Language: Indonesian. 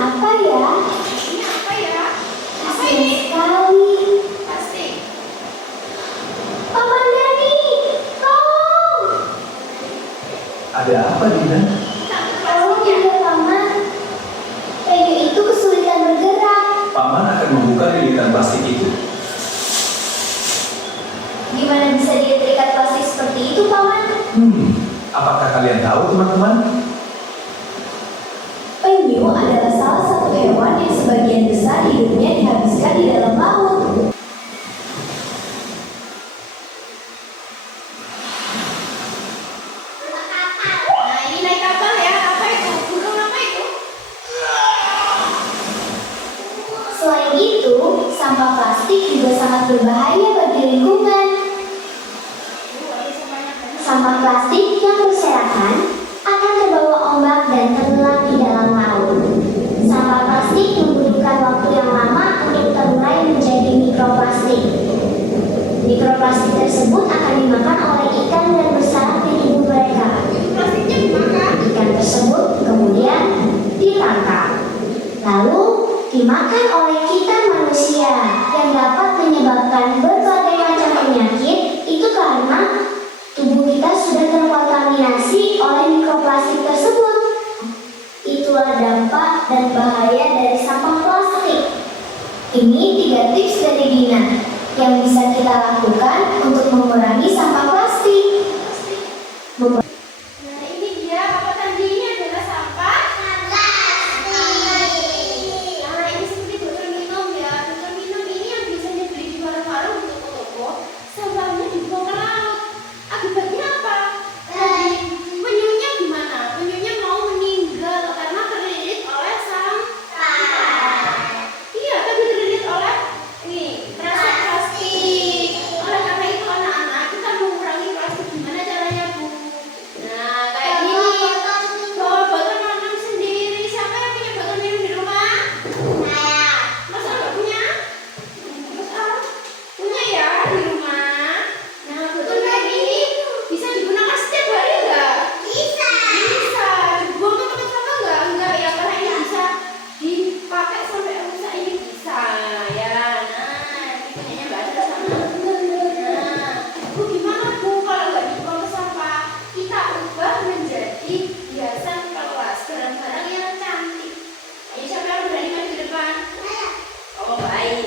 apa ya? Ini apa ya? Apa Kasian ini? sekali. Plastik. Paman Dani, tolong! Ada apa, Dina? Tolong juga paman. Penyu itu kesulitan bergerak. Paman akan membuka lilitan plastik itu. Gimana bisa dia terikat plastik seperti itu, paman? Apakah kalian tahu, teman-teman? Penyu adalah salah satu hewan yang sebagian besar hidupnya dihabiskan di dalam laut. Nah, ini naik kapal ya. Apa itu? Burung apa itu? Selain itu, sampah plastik juga sangat berbahaya bagi lingkungan. Ada sampahnya kan? Sampah plastik yang berserakan akan terbawa ombak dan tenggelam di dalam laut. Sampah plastik membutuhkan waktu yang lama untuk terurai menjadi mikroplastik. Mikroplastik tersebut akan dimakan oleh ikan dan bersarang di tubuh mereka. Itu plastiknya dimakan. Ikan tersebut kemudian ditangkap, lalu dimakan oleh kita manusia yang dapat menyebabkan berbagai macam penyakit. Itu karena tubuh kita sudah terkontaminasi oleh mikroplastik tersebut. Itulah dampak dan bahaya dari sampah plastik. Ini 3 tips dari Dina yang bisa kita lakukan untuk mengurangi sampah plastik. Nah, ini dia apa tadi? Ini adalah sampah plastik. Nah, ini seperti botol minum ya. Botol minum ini yang biasanya beli di warung-warung di toko-toko, sampahnya dibuang ke laut. Akibatnya apa? Penyunya gimana? Penyunya mau meninggal karena terlilit oleh sampah. Iya, tapi terlilit oleh ini plastik plastik. Oleh karena itu anak-anak kita mengurangi plastik gimana caranya, Bu? Nah, kayak gini. Bawa botol minum sendiri. Siapa yang punya botol minum di rumah? Mas nggak punya? Mas punya ya di rumah. Nah, botol minum ini bisa digunakan setiap hari nggak? Bisa. Dibuang ke tempat sampah nggak? Enggak ya, karena ini bisa dipakai sampai rusak, ini bisa ya. Nah, ini punyanya Mbak Ada sama. Nah, Bu gimana Bu kalau nggak dibuang ke sampah? Kita ubah menjadi hiasan kelas, barang-barang yang cantik. Ayo siapa yang berani maju ke depan? Oh baik.